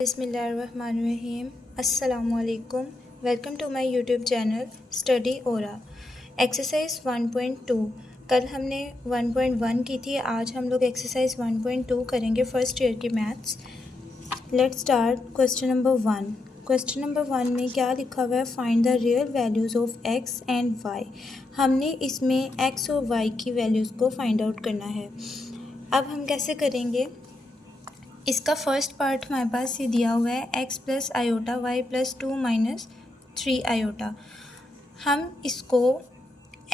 बिस्मिल्लाहिर्रहमानिर्रहीम। अस्सलामुअलैकुम। Welcome to my YouTube channel study aura. Exercise 1.2 कल हमने 1.1 की थी, आज हम लोग एक्सरसाइज 1.2 करेंगे फर्स्ट ईयर की maths. Let's start question number 1। Question number 1 में क्या लिखा हुआ है? Find the real values of x and y. हमने इसमें एक्स और वाई की वैल्यूज़ को फाइंड आउट करना है। अब हम कैसे करेंगे? इसका फर्स्ट पार्ट हमारे पास ये दिया हुआ है, x plus iota y plus 2 minus 3 iota. हम इसको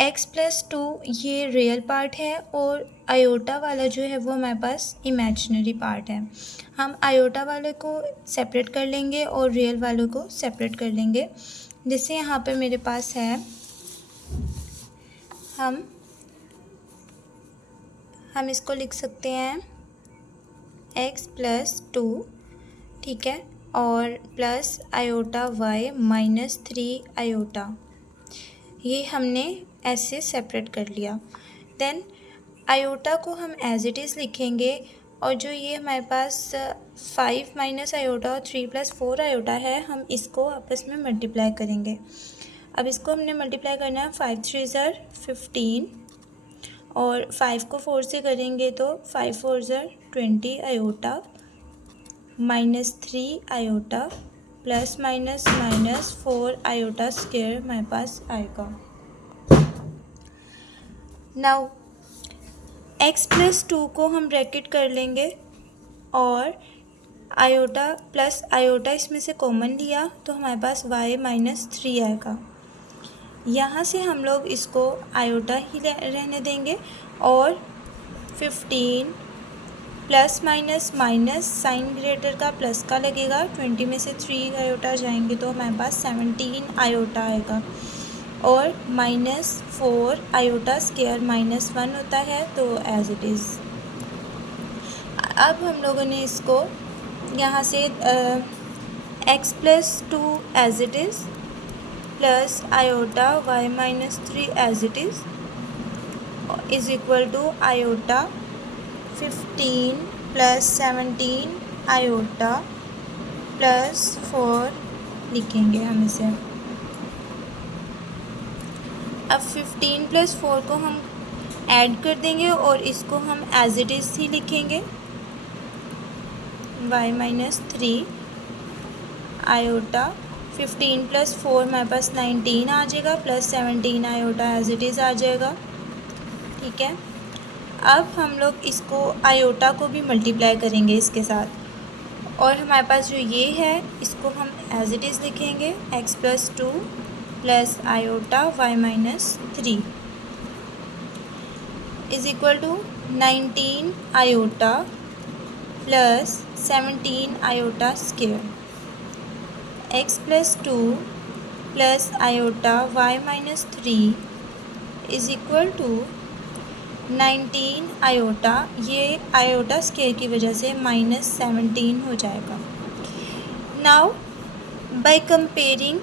एक्स प्लस 2 ये रियल पार्ट है और आयोटा वाला जो है वो हमारे पास इमेजिनरी पार्ट है। हम आयोटा वाले को सेपरेट कर लेंगे और रियल वालों को सेपरेट कर लेंगे। जैसे यहाँ पे मेरे पास है, हम इसको लिख सकते हैं एक्स प्लस 2, ठीक है, और plus iota y minus 3 iota. ये हमने ऐसे सेपरेट कर लिया। देन आयोटा को हम एज इट इज़ लिखेंगे और जो ये हमारे पास 5 माइनस आयोटा और 3 प्लस 4 आयोटा है, हम इसको आपस में मल्टीप्लाई करेंगे। अब इसको हमने मल्टीप्लाई करना है, 5 3 ज़र 15 और 5 को 4 से करेंगे तो 5 4 ज़र 20 iota minus 3 iota plus minus minus 4 iota square हमारे पास आएगा। नाउ x प्लस 2 को हम ब्रैकेट कर लेंगे और आयोटा प्लस आयोटा इसमें से कॉमन लिया तो हमारे पास y माइनस 3 आएगा। यहाँ से हम लोग इसको आयोटा ही रहने देंगे और 15 plus minus minus sign greater का प्लस का लगेगा, 20 में से 3 आयोटा जाएंगे तो हमारे पास 17 आयोटा आएगा और माइनस 4 आयोटा स्क्वायर माइनस 1 होता है तो एज इट इज़। अब हम लोगों ने इसको यहाँ से x plus 2 as it is plus iota y minus 3 as it is equal to iota 15 plus 17 iota plus 4 लिखेंगे हम इसे। अब 15 प्लस 4 को हम ऐड कर देंगे और इसको हम एज इट इज़ ही लिखेंगे, y माइनस 3 आयोटा 15 प्लस 4 हमारे पास 19 आ जाएगा plus 17 iota as it is आ जाएगा, ठीक है। अब हम लोग इसको आयोटा को भी मल्टीप्लाई करेंगे इसके साथ और हमारे पास जो ये है इसको हम एज इट इज़ लिखेंगे, x plus 2 plus iota y minus 3 is equal to 19 iota plus 17 iota square, x plus 2 plus iota y minus 3 is equal to 19 iota, ये आयोटा स्क्वायर की वजह से माइनस 17 हो जाएगा। Now by comparing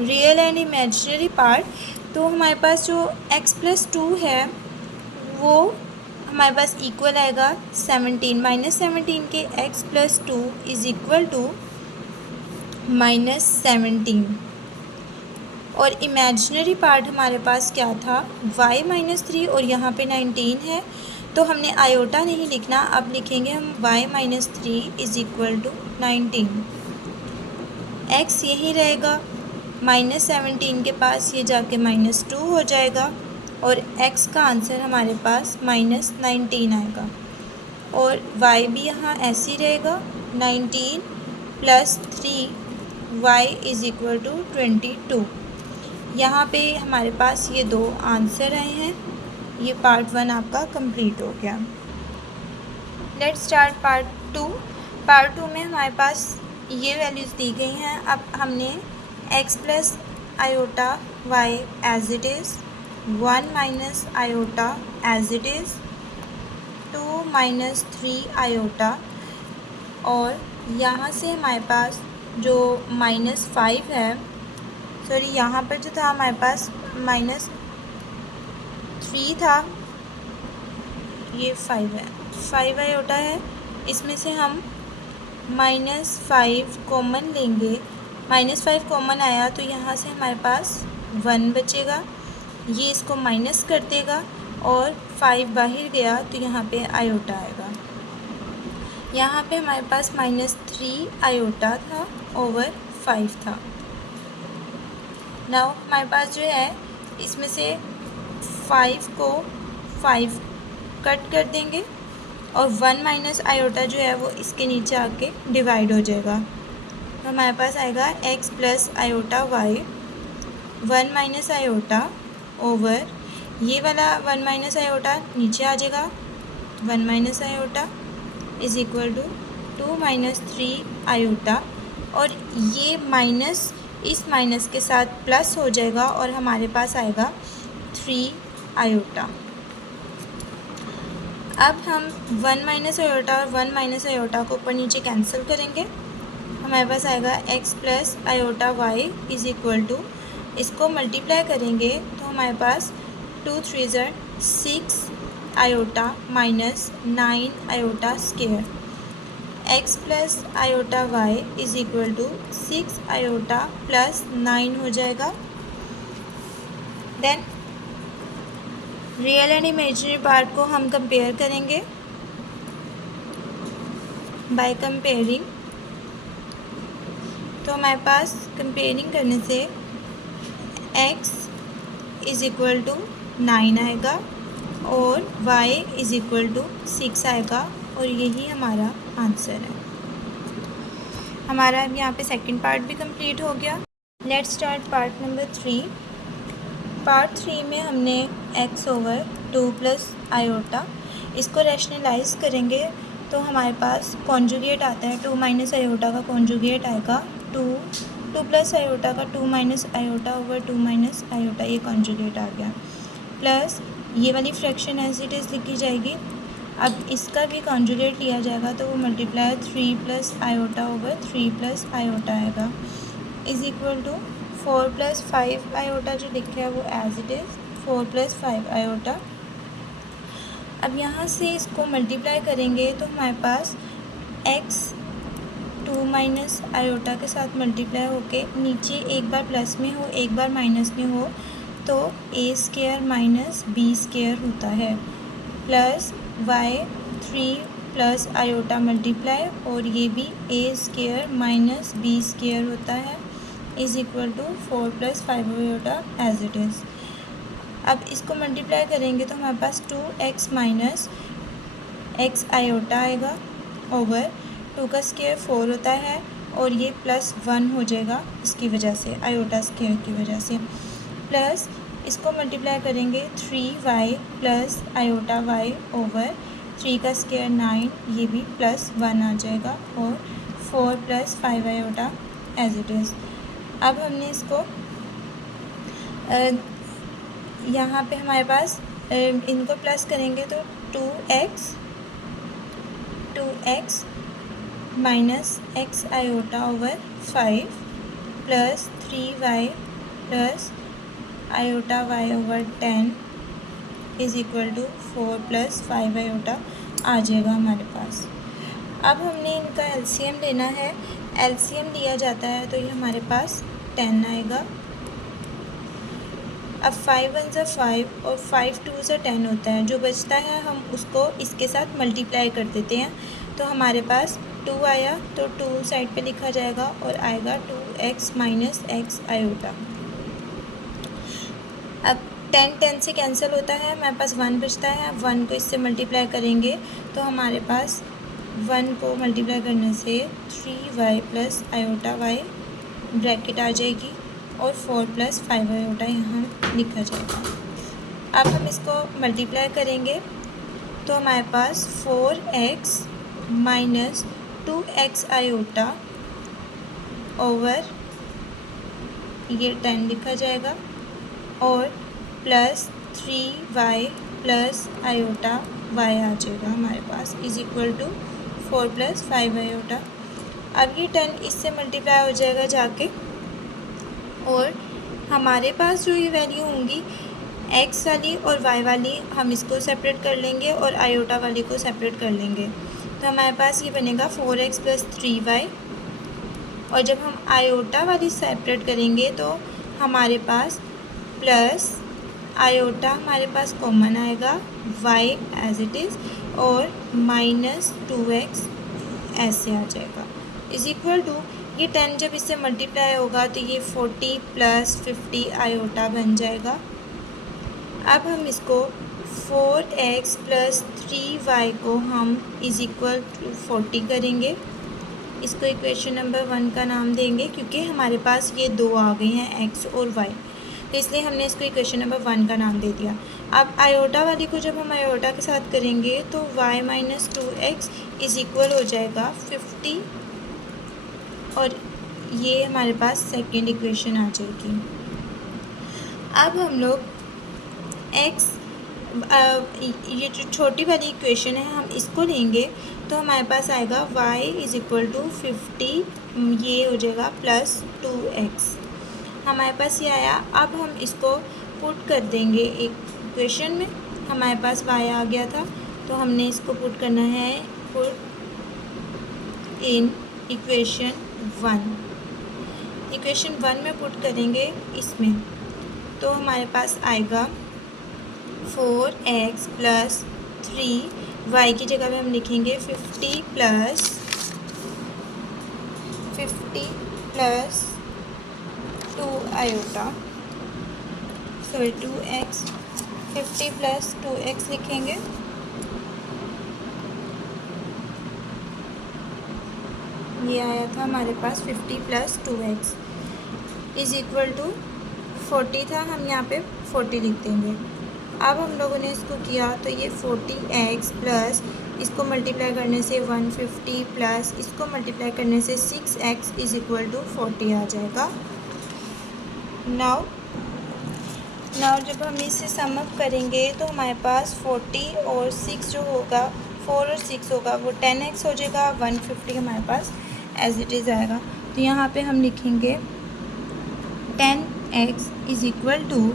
real and imaginary part, तो हमारे पास जो x plus 2 है वो हमारे पास इक्वल आएगा 17 माइनस 17 के x plus 2 is equal to minus 17 और इमेजिनरी पार्ट हमारे पास क्या था, y माइनस 3 और यहाँ पे 19 है तो हमने आयोटा नहीं लिखना, अब लिखेंगे हम y minus 3 is equal to 19। x यही रहेगा, माइनस 17 के पास ये जाके माइनस 2 हो जाएगा और x का आंसर हमारे पास माइनस 19 आएगा और y भी यहाँ ऐसे ही रहेगा, 19 plus 3 y is equal to 22। यहाँ पे हमारे पास ये दो आंसर आए हैं। ये पार्ट 1 आपका कंप्लीट हो गया। Let's start part 2। पार्ट 2 में हमारे पास ये वैल्यूज़ दी गई हैं। अब हमने x plus iota y as it is, 1 minus iota as it is, 2 minus 3 iota और यहाँ से हमारे पास जो माइनस 5 है, सॉरी यहाँ पर जो था हमारे पास माइनस 3 था, ये 5 है, 5 आयोटा है, इसमें से हम -5 कॉमन लेंगे। -5 कॉमन आया तो यहाँ से हमारे पास 1 बचेगा, ये इसको माइनस कर देगा और 5 बाहर गया तो यहाँ पे आयोटा आएगा। यहाँ पे हमारे पास -3 आयोटा था ओवर 5 था। नाउ हमारे पास जो है इसमें से 5 को 5 कट कर देंगे और 1 माइनस आयोटा जो है वो इसके नीचे आके डिवाइड हो जाएगा। तो हमारे पास आएगा x plus iota y 1 minus iota over ये वाला 1 माइनस आयोटा नीचे आ जाएगा, 1 minus iota is equal to 2 minus 3 iota, और ये माइनस इस माइनस के साथ प्लस हो जाएगा और हमारे पास आएगा 3 आयोटा। अब हम 1 माइनस आयोटा और 1 माइनस आयोटा को ऊपर नीचे कैंसिल करेंगे, हमारे पास आएगा x plus iota y is equal to, इसको मल्टीप्लाई करेंगे तो हमारे पास 2 3 ज़र 6 iota minus 9 iota square, x plus iota y is equal to 6 iota plus 9 हो जाएगा। Then real and imaginary part को हम कंपेयर करेंगे बाय कंपेयरिंग। तो हमारे पास कंपेयरिंग करने से x इज इक्वल टू 9 आएगा और y इज इक्वल टू 6 आएगा, और यही हमारा आंसर है। हमारा अब यहाँ पे सेकंड पार्ट भी कंप्लीट हो गया। Let's start part number 3। Part 3 में हमने x ओवर 2 प्लस आयोटा, इसको रैशनलाइज करेंगे तो हमारे पास कॉन्जुगेट आता है, 2 माइनस आयोटा का कॉन्जुगेट आएगा 2 प्लस आयोटा का 2 minus iota over 2 minus iota, ये कॉन्जुगेट आ गया, प्लस ये वाली फ्रैक्शन एज इट इज़ लिखी जाएगी। अब इसका भी कॉन्जुगेट लिया जाएगा तो वो multiply 3 plus iota over 3 plus iota आएगा is equal to 4 plus 5 iota जो लिखा है वो as it is 4 plus 5 iota. अब यहाँ से इसको मल्टीप्लाई करेंगे तो हमारे पास x 2 माइनस आयोटा के साथ मल्टीप्लाई होके नीचे एक बार प्लस में हो एक बार माइनस में हो तो a square minus b square होता है, plus y 3 plus iota multiply और ये भी a square minus b square होता है is equal to 4 plus 5 iota as it is. अब इसको मल्टीप्लाई करेंगे तो हमारे पास 2x माइनस x आयोटा आएगा ओवर 2 का स्क्वायर 4 होता है और ये प्लस 1 हो जाएगा इसकी वजह से, आयोटा स्क्वायर की वजह से, प्लस इसको मल्टीप्लाई करेंगे 3y plus iota y over 3 का स्क्वायर 9, ये भी प्लस 1 आ जाएगा और 4 plus 5 iota as it is. अब हमने इसको यहाँ पे हमारे पास इनको प्लस करेंगे तो 2x minus x iota over 5 plus 3y plus iota y over 10 is equal to 4 plus 5 iota आ जाएगा हमारे पास। अब हमने इनका एलसीएम लेना है, एलसीएम लिया जाता है तो ये हमारे पास 10 आएगा। अब 5 1 ज़ा 5 और 5 2 ज़ा 10 होता है, जो बचता है हम उसको इसके साथ मल्टीप्लाई कर देते हैं तो हमारे पास 2 आया तो 2 साइड पे लिखा जाएगा और आएगा 2x माइनस x आयोटा। अब 10 से कैंसिल होता है, हमारे पास 1 बचता है, 1 को इससे मल्टीप्लाई करेंगे तो हमारे पास 1 को मल्टीप्लाई करने से 3y plus iota y bracket आ जाएगी और 4 प्लस 5 आयोटा यहाँ लिखा जाएगा। अब हम इसको मल्टीप्लाई करेंगे तो हमारे पास 4x minus 2x iota over ये 10 लिखा जाएगा और plus 3y plus iota y आ जाएगा हमारे पास is equal to 4 plus 5 iota. अब ये 10 इससे मल्टीप्लाई हो जाएगा जाके और हमारे पास जो ये वैल्यू होंगी एक्स वाली और वाई वाली हम इसको सेपरेट कर लेंगे और आयोटा वाली को सेपरेट कर लेंगे। तो हमारे पास ये बनेगा 4x + 3y। और जब हम आयोटा वाली सेपरेट करेंगे तो हमारे पास प्लस आयोटा हमारे पास कॉमन आएगा, y एज इट इज़, और -2x ऐसे आ जाएगा इज इक्वल टू ये 10 जब इससे मल्टीप्लाई होगा तो ये 40 + 50 आयोटा बन जाएगा। अब हम इसको 4x + 3y को हम इज इक्वल टू 40 करेंगे। इसको इक्वेशन नंबर 1 का नाम देंगे क्योंकि हमारे पास ये दो आ गए हैं x और y, तो इसलिए हमने इसको इक्वेशन नंबर 1 का नाम दे दिया। अब आयोटा वाली को जब हम आयोटा के साथ करेंगे तो y - 2x इज इक्वल हो जाएगा 50, और ये हमारे पास सेकेंड इक्वेशन आ जाएगी। अब हम लोग x ये जो छोटी वाली इक्वेशन है हम इसको लेंगे तो हमारे पास आएगा y = 50, ये हो जाएगा +2x। हमारे पास ये आया। अब हम इसको पुट कर देंगे एक इक्वेशन में। हमारे पास y आ गया था तो हमने इसको पुट करना है, पुट इन इक्वेशन 1। इक्वेशन 1 में पुट करेंगे इसमें तो हमारे पास आएगा 4x + 3y की जगह पे हम लिखेंगे 50 + 2 आयोटा, सॉरी 2x, 50 + 2x लिखेंगे। ये आया था हमारे पास 50 + 2x इज इक्वल टू 40 था, हम यहाँ पे 40 लिख देंगे। अब हम लोगों ने इसको किया तो ये 40x प्लस इसको मल्टीप्लाई करने से 150 प्लस इसको मल्टीप्लाई करने से 6x इज इक्वल टू 40 आ जाएगा। नाउ जब हम इसे सम अप करेंगे तो हमारे पास 40 और 6 जो होगा, 4 और 6 होगा वो 10x हो जाएगा, 150 हमारे पास एज इट इज़ आएगा। तो यहाँ पे हम लिखेंगे 10x इज इक्वल टू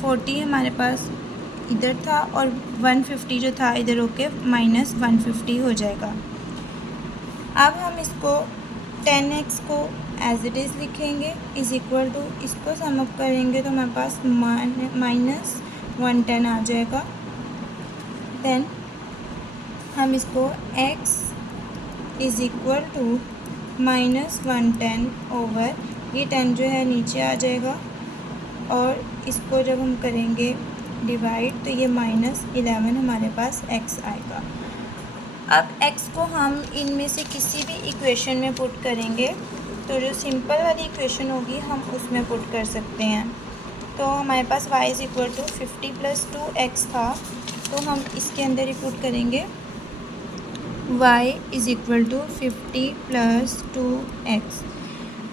40 हमारे पास इधर था और 150 जो था इधर होके -150 हो जाएगा। अब हम इसको 10x को एज इट इज़ लिखेंगे इज इक्वल टू, इसको सम अप करेंगे तो हमारे पास -110 आ जाएगा। देन हम इसको x is equal to -110 over ये 10 जो है नीचे आ जाएगा, और इसको जब हम करेंगे डिवाइड तो ये -11 हमारे पास x आएगा। अब x को हम इनमें से किसी भी इक्वेशन में पुट करेंगे तो जो सिंपल वाली इक्वेशन होगी हम उसमें पुट कर सकते हैं। तो हमारे पास y is equal to 50 + 2x था तो हम इसके अंदर ही पुट करेंगे y is equal to 50 + 2x।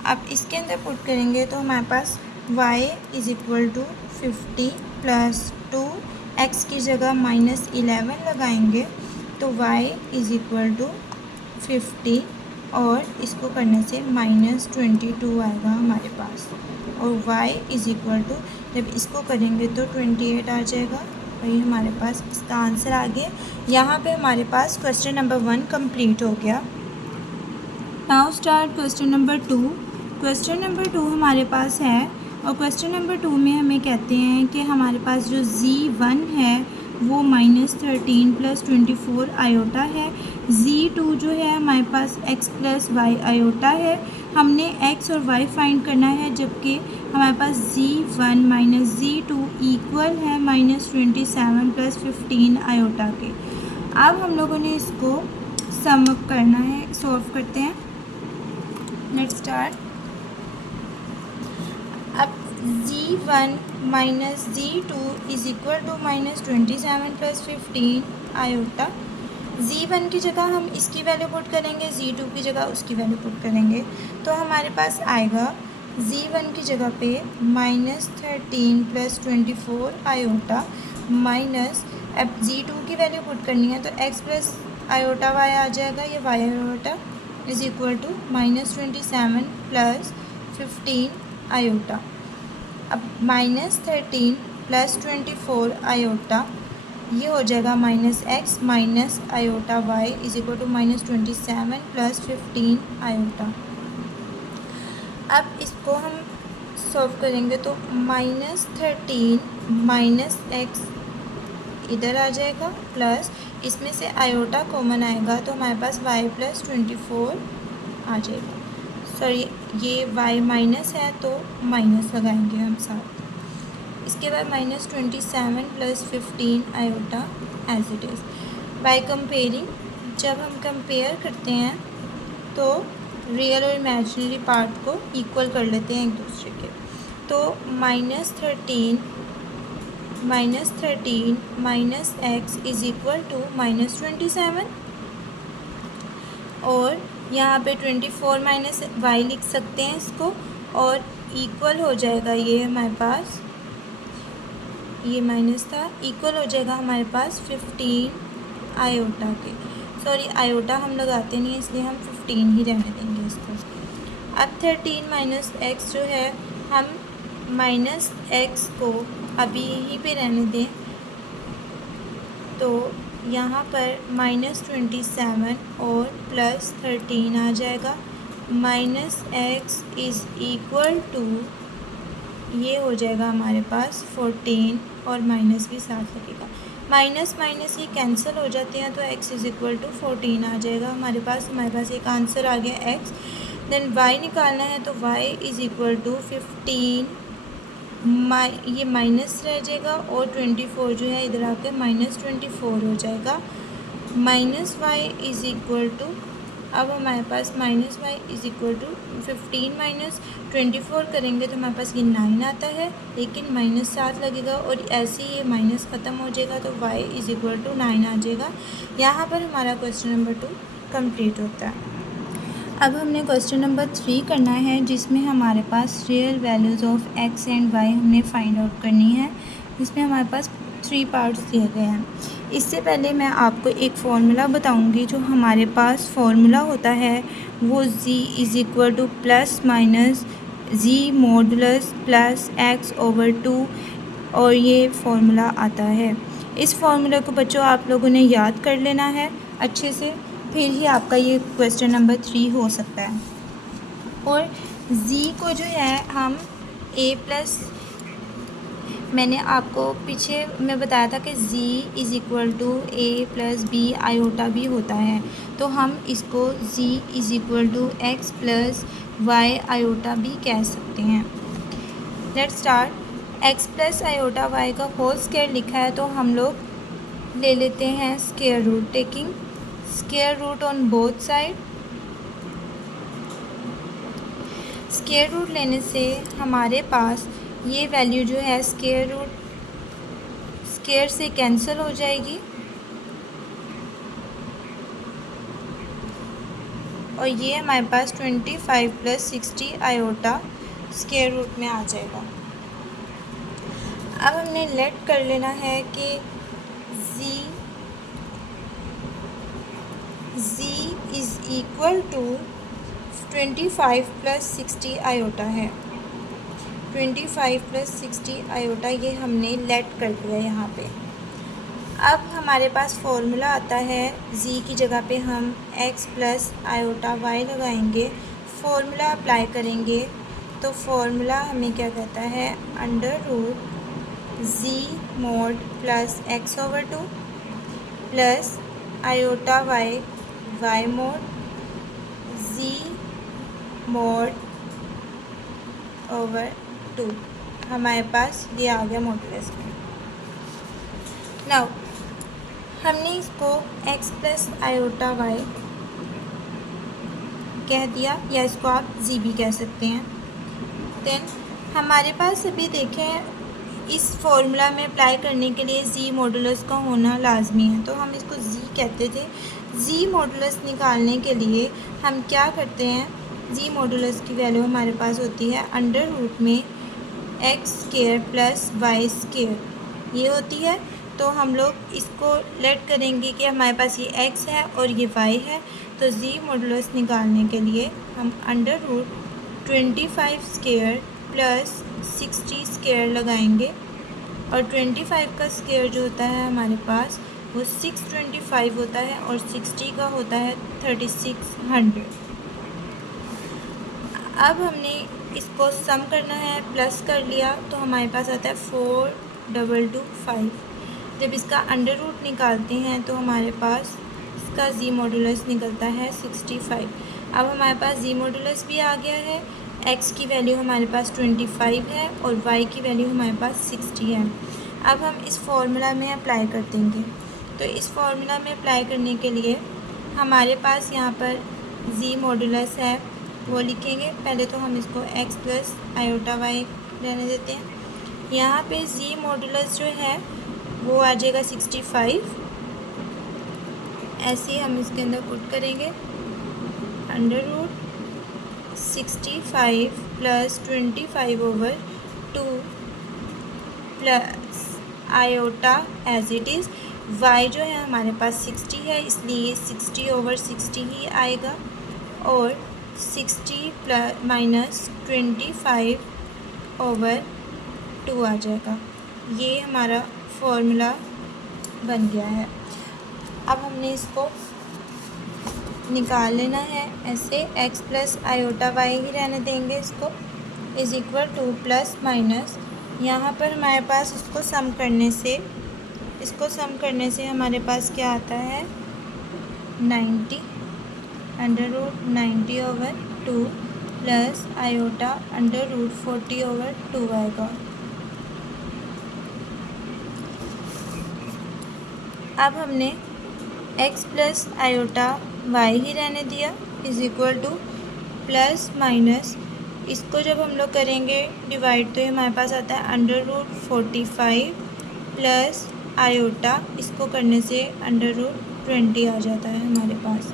अब इसके अंदर पुट करेंगे तो हमारे पास y is equal to 50 + 2x की जगह -11 लगाएंगे तो y इज इक्वल टू 50 और इसको करने से -22 आएगा हमारे पास, और y इज इक्वल टू जब इसको करेंगे तो 28 आ जाएगा। और ये हमारे पास इसका आंसर आ गया। यहाँ पे हमारे पास क्वेश्चन नंबर 1 कंप्लीट हो गया। Now start question number 2। Question number 2 हमारे पास है और क्वेश्चन नंबर 2 में हमें कहते हैं कि हमारे पास जो z1 है वो -13 + 24 आयोटा है। z2 जो है हमारे पास x + y आयोटा है। हमने x और y फाइंड करना है, जबकि हमारे पास z1 - z2 इक्वल है -27 + 15 आयोटा के। अब हम लोगों ने इसको सम अप करना है, सॉल्व करते हैं। Let's start. अब z1 - z2 is equal to -27 + 15 iota. z1 की जगह हम इसकी वैल्यू पुट करेंगे, z2 की जगह उसकी वैल्यू पुट करेंगे तो हमारे पास आएगा z1 की जगह पे -13 + 24 आयोटा माइनस, अब z2 की वैल्यू पुट करनी है तो x + आयोटा y आ जाएगा, ये y iota is equal to -27 + 15 iota. अब -13 प्लस 24 आयोटा, ये हो जाएगा minus x minus iota Y is equal to minus 27 plus 15 iota. अब इसको हम सॉल्व करेंगे तो माइनस 13 माइनस एक्स इधर आ जाएगा, प्लस इसमें से आयोटा कॉमन आएगा तो हमारे पास y प्लस 24 आ जाएगा। सॉरी, ये y माइनस है तो माइनस लगाएंगे हम साथ। इसके बाद minus 27 plus 15 as as it इज़। बाय कंपेयरिंग, जब हम कंपेयर करते हैं तो रियल और इमेजिनरी पार्ट को इक्वल कर लेते हैं एक दूसरे के। तो minus 13 minus x is equal to minus 27, और यहाँ पे 24 माइनस वाई लिख सकते हैं इसको, और इक्वल हो जाएगा ये हमारे पास, ये माइनस था, इक्वल हो जाएगा हमारे पास 15 आयोटा के। सॉरी, आयोटा हम लगाते नहीं इसलिए हम 15 ही रहने देंगे इसको। अब 13 माइनस एक्स जो है, हम माइनस एक्स को अभी यहीं पे रहने दें, तो यहाँ पर माइनस 27 और प्लस 13 आ जाएगा। Minus x is equal to, ये हो जाएगा हमारे पास 14 और माइनस भी साथ लगेगा। माइनस माइनस ये कैंसिल हो जाते हैं तो x इज़ इक्वल टू 14 आ जाएगा हमारे पास एक आंसर आ गया x। देन y निकालना है तो y इज़ इक्वल टू 15, ये माइनस रह जाएगा और 24 जो है इधर आके माइनस 24 हो जाएगा। Minus Y is equal to, अब हमारे पास minus Y is equal to 15 minus 24 करेंगे तो हमारे पास ये 9 आता है, लेकिन माइनस साथ लगेगा और ऐसे ही ये माइनस ख़त्म हो जाएगा तो y इज़ इक्वल टू 9 आ जाएगा। यहाँ पर हमारा क्वेश्चन नंबर 2 कंप्लीट होता है। अब हमने क्वेश्चन नंबर 3 करना है, जिसमें हमारे पास real values of x and y हमने फाइंड आउट करनी है। इसमें हमारे पास 3 पार्ट्स दिए गए हैं। इससे पहले मैं आपको एक फार्मूला बताऊंगी। जो हमारे पास फार्मूला होता है वो z is equal to plus minus z modulus plus x/2, और ये फार्मूला आता है। इस फार्मूला को बच्चों आप लोगों ने याद कर लेना है अच्छे से, फिर ही आपका ये क्वेश्चन नंबर 3 हो सकता है। और z को जो है हम a प्लस, मैंने आपको पीछे मैं बताया था कि z is equal to a plus b iota भी होता है, तो हम इसको z is equal to x plus y iota भी कह सकते हैं। Let's start. x plus iota y का होल स्क्वायर लिखा है तो हम लोग ले लेते हैं square root, taking square root on both side. Square root लेने से हमारे पास ये वैल्यू जो है स्क्वायर रूट स्क्वायर से कैंसिल हो जाएगी, और ये हमारे पास 25 प्लस 60 आयोटा स्क्वायर रूट में आ जाएगा। अब हमने लेट कर लेना है कि z is equal to 25 plus 60 iota है। 25 प्लस 60 आयोटा ये हमने लेट कर दिया यहाँ पे। अब हमारे पास फॉर्मूला आता है, z की जगह पे हम x प्लस आयोटा y लगाएंगे, फॉर्मूला अप्लाई करेंगे तो फॉर्मूला हमें क्या कहता है, under root z mod plus x/2 plus iota y mod z mod over 2। हमारे पास ये आ गया मॉडुलस में। नाउ हमने इसको x प्लस आयोटा y कह दिया, या इसको आप z भी कह सकते हैं। देन हमारे पास अभी देखें, इस फॉर्मूला में अप्लाई करने के लिए z मॉडुलस का होना लाजमी है, तो हम इसको z कहते थे। z मॉडुलस निकालने के लिए हम क्या करते हैं, z मॉडुलस की वैल्यू हमारे पास होती है अंडर रूट में x square plus y square, ये होती है। तो हम लोग इसको लेट करेंगे कि हमारे पास ये x है और ये y है, तो z मॉडुलस निकालने के लिए हम under root 25 square plus 60 square लगाएंगे, और 25 का स्क्वायर जो होता है हमारे पास वो 625 होता है और 60 का होता है 3600। अब हमने इसको सम करना है, प्लस कर लिया तो हमारे पास आता है 4225। जब इसका अंडर रूट निकालते हैं तो हमारे पास इसका जी मॉडुलस निकलता है 65। अब हमारे पास जी मॉडुलस भी आ गया है, एक्स की वैल्यू हमारे पास 25 है और वाई की वैल्यू हमारे पास 60 है। अब हम इस फॉर्मूला में अप्लाई कर देंगे। तो इस फॉर्मूला में अप्लाई करने के लिए हमारे पास यहाँ पर जी मॉडुलस है वो लिखेंगे। पहले तो हम इसको x प्लस आयोटा वाई रहने देते हैं। यहाँ पे जी मॉडुलस जो है वो आ जाएगा 65। ऐसे ही हम इसके अंदर पुट करेंगे under root 65 plus 25/2 plus iota as it is. y जो है हमारे पास 60 है, इसलिए 60/60 ही आएगा और 60 प्लस माइनस 25/2 आ जाएगा। ये हमारा फॉर्मूला बन गया है। अब हमने इसको निकाल लेना है ऐसे, x प्लस आयोटा वाई ही रहने देंगे इसको, is equal to plus minus यहाँ पर हमारे पास इसको सम करने से हमारे पास क्या आता है 90 under root 90/2 plus iota under root 40/2 आएगा। अब हमने x प्लस आयोटा वाई ही रहने दिया is equal to plus minus, इसको जब हम लोग करेंगे डिवाइड तो हमारे पास आता है अंडर रूट 45 प्लस आयोटा, इसको करने से अंडर रूट 20 आ जाता है हमारे पास।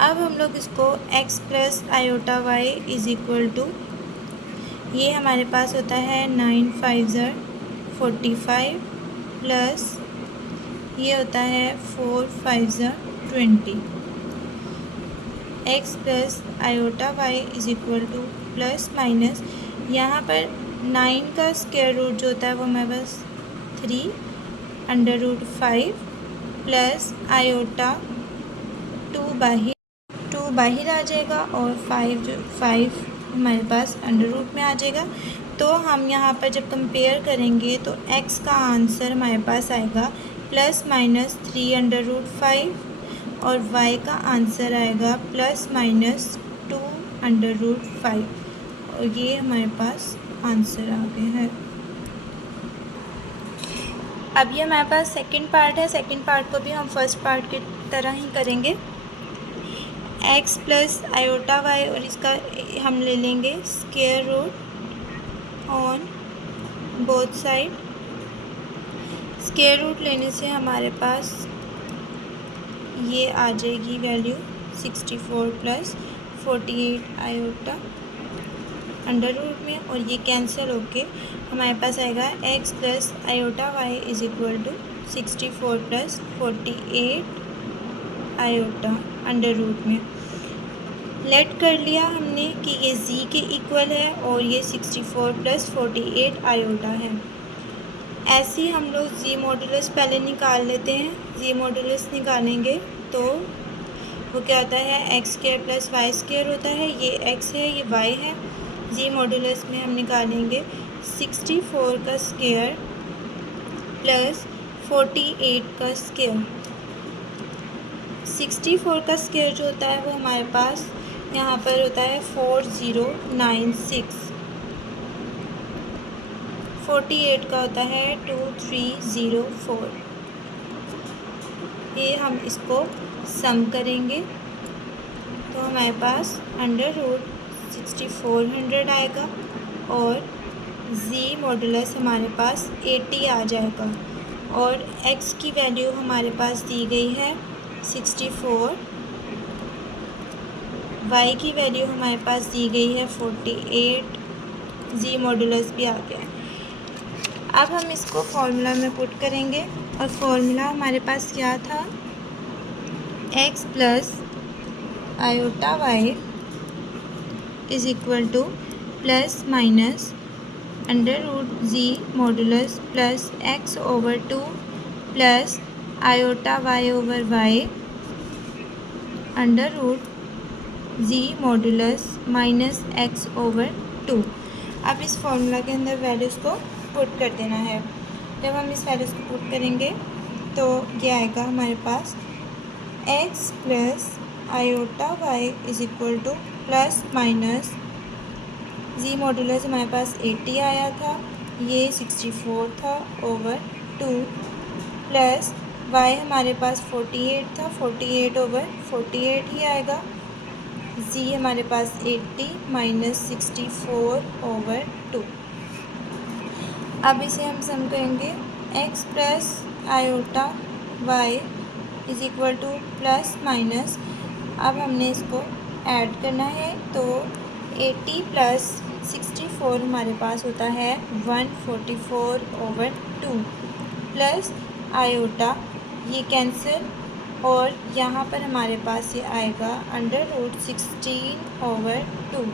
अब हम लोग इसको x plus iota Y is equal to, ये हमारे पास होता है 9 5 45 प्लस ये होता है 4 5 20। x plus iota Y is equal to plus minus यहाँ पर 9 का स्क्वायर रूट जो होता है वो हमारे पास 3 अंडर रूट 5 प्लस आयोटा 2 बाहर आ जाएगा और 5 हमारे पास अंडर रूट में आ जाएगा। तो हम यहाँ पर जब कंपेयर करेंगे तो x का आंसर हमारे पास आएगा प्लस माइनस 3 अंडर रूट 5 और y का आंसर आएगा प्लस माइनस 2 अंडर रूट 5 और ये हमारे पास आंसर आ गया है। अब ये हमारे पास सेकंड पार्ट है, सेकंड पार्ट को भी हम फर्स्ट पार्ट की तरह ही करेंगे। x प्लस आयोटा वाई और इसका हम ले लेंगे square root on both side. Square root लेने से हमारे पास ये आ जाएगी value 64 plus 48 iota under root में और ये कैंसिल होके हमारे पास आएगा x plus iota Y is equal to 64 plus 48 iota under root में। लेट कर लिया हमने कि ये z के इक्वल है और ये 64 प्लस 48 आयोटा है। ऐसे ही हम लोग जी मॉडुलस पहले निकाल लेते हैं। जी मॉडुलस निकालेंगे तो वो क्या होता है x square plus y square होता है, ये x है ये y है। जी मॉडुलस में हम निकालेंगे 64 का स्क्वायर प्लस 48 का स्क्वायर। 64 का स्क्वायर जो होता है वो हमारे पास यहाँ पर होता है 4096, 48 का होता है 2304। ये हम इसको सम करेंगे तो हमारे पास अंडर रूट 6400 आएगा और z मॉडुलस हमारे पास 80 आ जाएगा और x की वैल्यू हमारे पास दी गई है 64, y की वैल्यू हमारे पास दी गई है 48, z मॉडुलस भी आ गया है। अब हम इसको फॉर्मूला में पुट करेंगे और फॉर्मूला हमारे पास क्या था x plus iota Y is equal to plus minus under root z modulus plus x over 2 plus iota y over y under root z modulus minus x over 2। अब इस formula के अंदर values को put कर देना है। जब हम इस वैल्यूज़ को पुट करेंगे तो ये आएगा हमारे पास X plus iota Y is equal to plus minus G modulus हमारे पास 80 आया था, ये 64 था ओवर 2 प्लस वाई हमारे पास 48 था, 48 ओवर 48 ही आएगा। जी हमारे पास 80 माइनस 64 ओवर 2। अब इसे हम सम करेंगे x plus iota Y is equal to plus minus, अब हमने इसको ऐड करना है तो 80 प्लस 64 हमारे पास होता है 144 ओवर 2 प्लस आयोटा ये कैंसिल और यहाँ पर हमारे पास ये आएगा अंडर रूट 16 ओवर 2।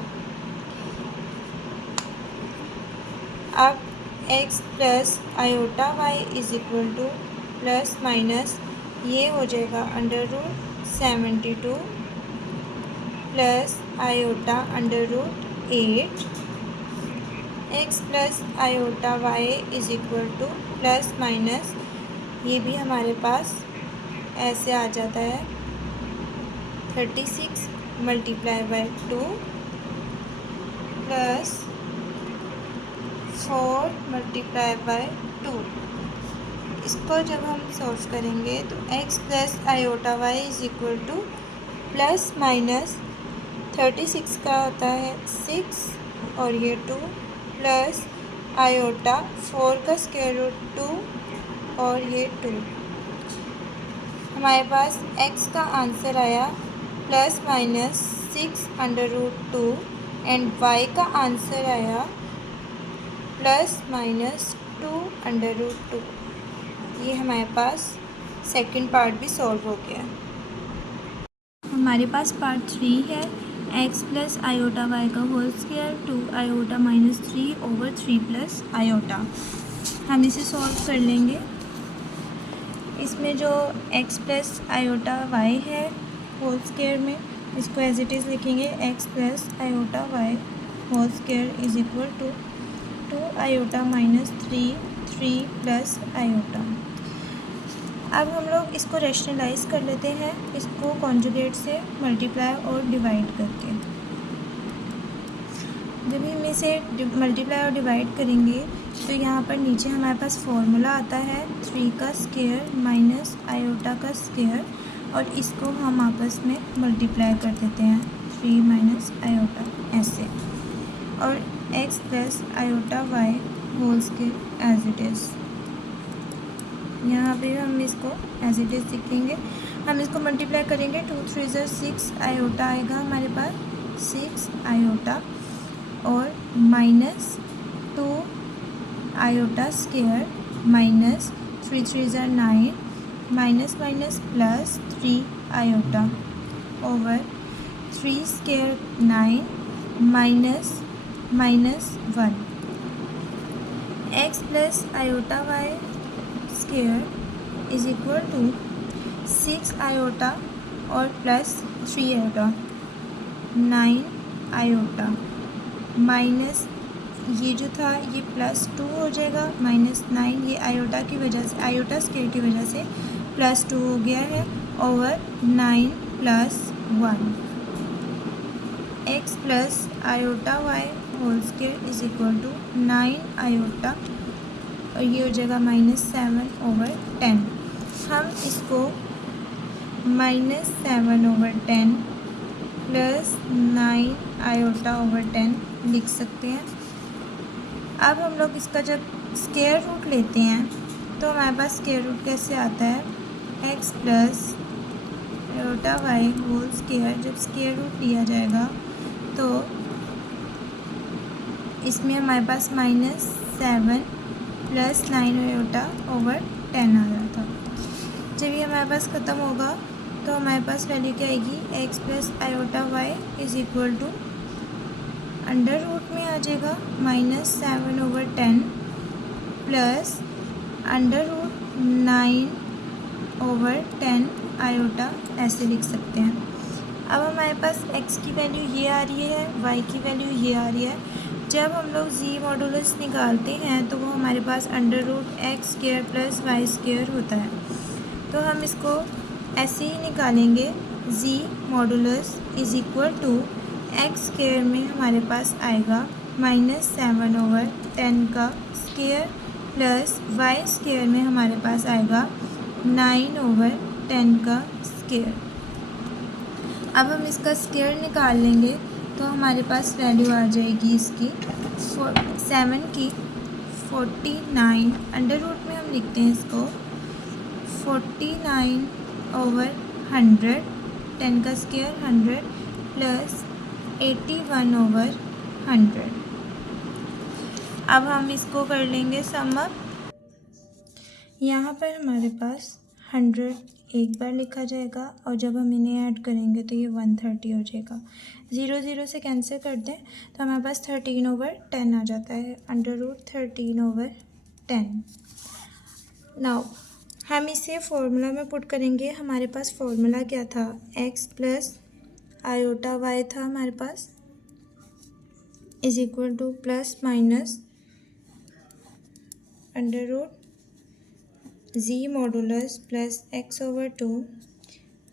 अब x plus iota Y is equal to plus minus ये हो जाएगा under root 72 plus iota under root 8 x plus iota Y is equal to plus minus ये भी हमारे पास ऐसे आ जाता है 36 multiply by 2 plus 4 multiply by 2। इसको जब हम सॉल्व करेंगे तो x plus iota Y is equal to plus minus 36 का होता है 6 और ये 2 प्लस आयोटा 4 का स्क्वायर रूट 2 और ये 2। हमारे पास x का आंसर आया plus minus 6 under root 2 and y का आंसर आया प्लस माइनस 2 अंडर रूट 2। ये हमारे पास सेकंड पार्ट भी सॉल्व हो गया। हमारे पास पार्ट 3 है एक्स प्लस आयोटा वाई का whole square 2 iota minus 3 over 3 plus iota. हम इसे सॉल्व कर लेंगे। इसमें जो एक्स प्लस आयोटा वाई है होल स्क्वायर में इसको एज इट इज़ लिखेंगे x plus iota y whole square is equal to 2 iota minus 3 plus iota. अब हम लोग इसको रैशनलाइज कर लेते हैं, इसको कॉन्जुगेट से मल्टीप्लाई और डिवाइड करके। जब हम इसे मल्टीप्लाई और डिवाइड करेंगे तो यहाँ पर नीचे हमारे पास फॉर्मूला आता है 3 का स्क्वायर माइनस आयोटा का स्क्वायर और इसको हम आपस में मल्टीप्लाई कर देते हैं 3 माइनस आयोटा ऐसे, और x plus iota y whole square as it is. यहाँ पे हम इसको एज इट इज़ लिखेंगे। हम इसको मल्टीप्लाई करेंगे 2 3 ज़र 6 आयोटा आएगा हमारे पास 6 आयोटा और माइनस 2 आयोटा स्क्वायर माइनस 3 3 ज़र 9 minus minus plus 3 iota over 3 square 9 minus minus 1 x plus iota y square is equal to 6 iota और प्लस 3 आयोटा 9 आयोटा माइनस ये जो था ये प्लस 2 हो जाएगा माइनस 9 ये आयोटा की वजह से आयोटा स्क्वायर की वजह से प्लस 2 हो गया है over 9 plus 1 x plus iota y whole square is equal to 9 iota और ये हो जाएगा -7 ओवर 10। हम इसको -7 ओवर 10 प्लस 9 आयोटा ओवर 10 लिख सकते हैं। अब हम लोग इसका जब स्क्वायर रूट लेते हैं तो हमारे पास स्क्वायर रूट कैसे आता है x plus iota y whole square. जब स्क्वायर रूट लिया जाएगा तो इसमें हमारे पास -7 प्लस 9 आयोटा ओवर 10 आ रहा था। जब ये हमारे पास ख़त्म होगा तो हमारे पास वैल्यू क्या आएगी x plus iota Y is equal to under root में आ जाएगा -7/10 प्लस अंडर रूट 9/10 आयोटा, ऐसे लिख सकते हैं। अब हमारे पास x की वैल्यू ये आ रही है, y की वैल्यू ये आ रही है। जब हम लोग z मॉडुलस निकालते हैं तो वो हमारे पास अंडर रूट x² + y² होता है। तो हम इसको ऐसे ही निकालेंगे, z modulus is equal to x² में हमारे पास आएगा -7/10 का स्क्वायर प्लस y² में हमारे पास आएगा 9/10 का स्क्वायर। अब हम इसका स्क्वायर निकाल लेंगे तो हमारे पास वैल्यू आ जाएगी इसकी 7 की 49। अंडर रूट में हम लिखते हैं इसको 49/100, 10 का स्क्वायर 100 प्लस 81/100। अब हम इसको कर लेंगे सम अप। यहाँ पर हमारे पास 100 एक बार लिखा जाएगा और जब हम इन्हें ऐड करेंगे तो ये 130 हो जाएगा। 0 0 से कैंसिल कर दें तो हमारे पास 13/10 आ जाता है, अंडर रूट 13/10। नाउ हम इसे फॉर्मूला में पुट करेंगे। हमारे पास फॉर्मूला क्या था, x प्लस आयोटा y था हमारे पास, is equal to plus minus under root z modulus plus x/2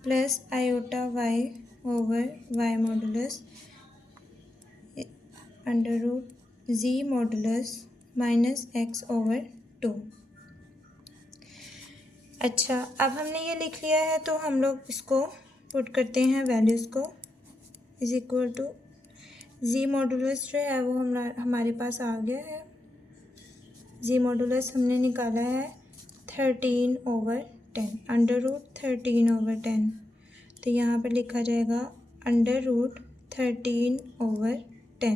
plus iota y/y modulus under root z modulus minus x/2। अच्छा, अब हमने ये लिख लिया है तो हम लोग इसको पुट करते हैं वैल्यूज़ को, is equal to z modulus जो है वो हमारे पास आ गया है। z मॉडुलस हमने निकाला है 13/10, अंडर रूट 13/10। तो यहाँ पर लिखा जाएगा अंडर रूट 13/10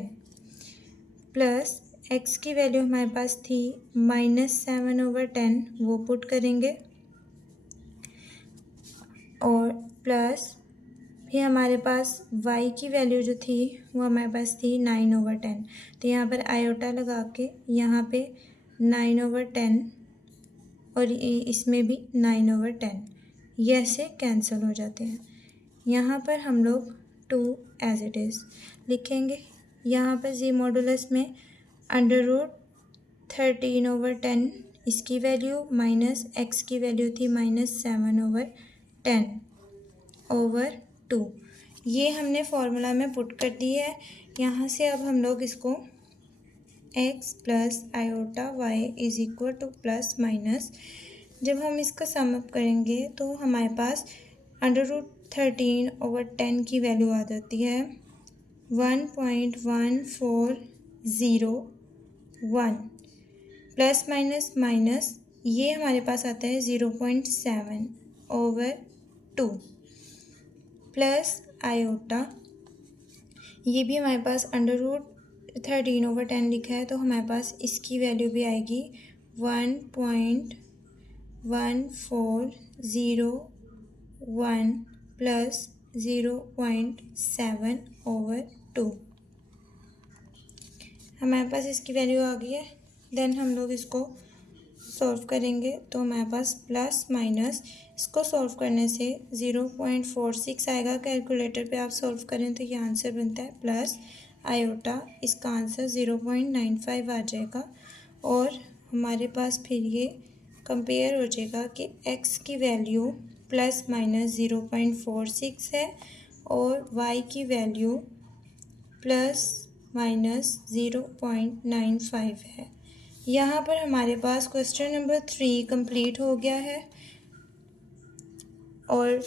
प्लस x की वैल्यू हमारे पास थी -7/10, वो पुट करेंगे और प्लस फिर हमारे पास y की वैल्यू जो थी वो हमारे पास थी 9/10। तो यहाँ पर आयोटा लगा के यहाँ पे 9/10 और इसमें भी 9/10, ये ऐसे कैंसिल हो जाते हैं। यहाँ पर हम लोग 2 एज इट इज़ लिखेंगे। यहाँ पर z मॉडुलस में अंडर रूट 13/10 इसकी वैल्यू माइनस x की वैल्यू थी -7/10/2, ये हमने फॉर्मूला में पुट कर दी है। यहाँ से अब हम लोग इसको x plus iota y is equal to plus minus, जब हम इसका सम अप करेंगे तो हमारे पास अंडर रूट 13/10 की वैल्यू आ जाती है 1.1401 प्लस माइनस माइनस ये हमारे पास आता है 0.7/2 प्लस आयोटा, ये भी हमारे पास अंडर रूट 13/10 लिखा है तो हमारे पास इसकी वैल्यू भी आएगी 1.1401 प्लस 0.7/2। हमारे पास इसकी वैल्यू आ गई है। देन हम लोग इसको सॉल्व करेंगे तो हमारे पास प्लस माइनस, इसको सॉल्व करने से 0.46 आएगा। कैलकुलेटर पे आप सॉल्व करें तो ये आंसर बनता है प्लस आयोटा, इसका आंसर 0.95 आ जाएगा। और हमारे पास फिर ये कंपेयर हो जाएगा कि x की वैल्यू प्लस माइनस 0.46 है और y की वैल्यू प्लस माइनस 0.95 है। यहाँ पर हमारे पास क्वेश्चन नंबर 3 कंप्लीट हो गया है और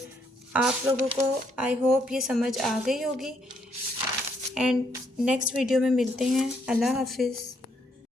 आप लोगों को आई होप ये समझ आ गई होगी। एंड नेक्स्ट वीडियो में मिलते हैं। अल्लाह हाफिज़।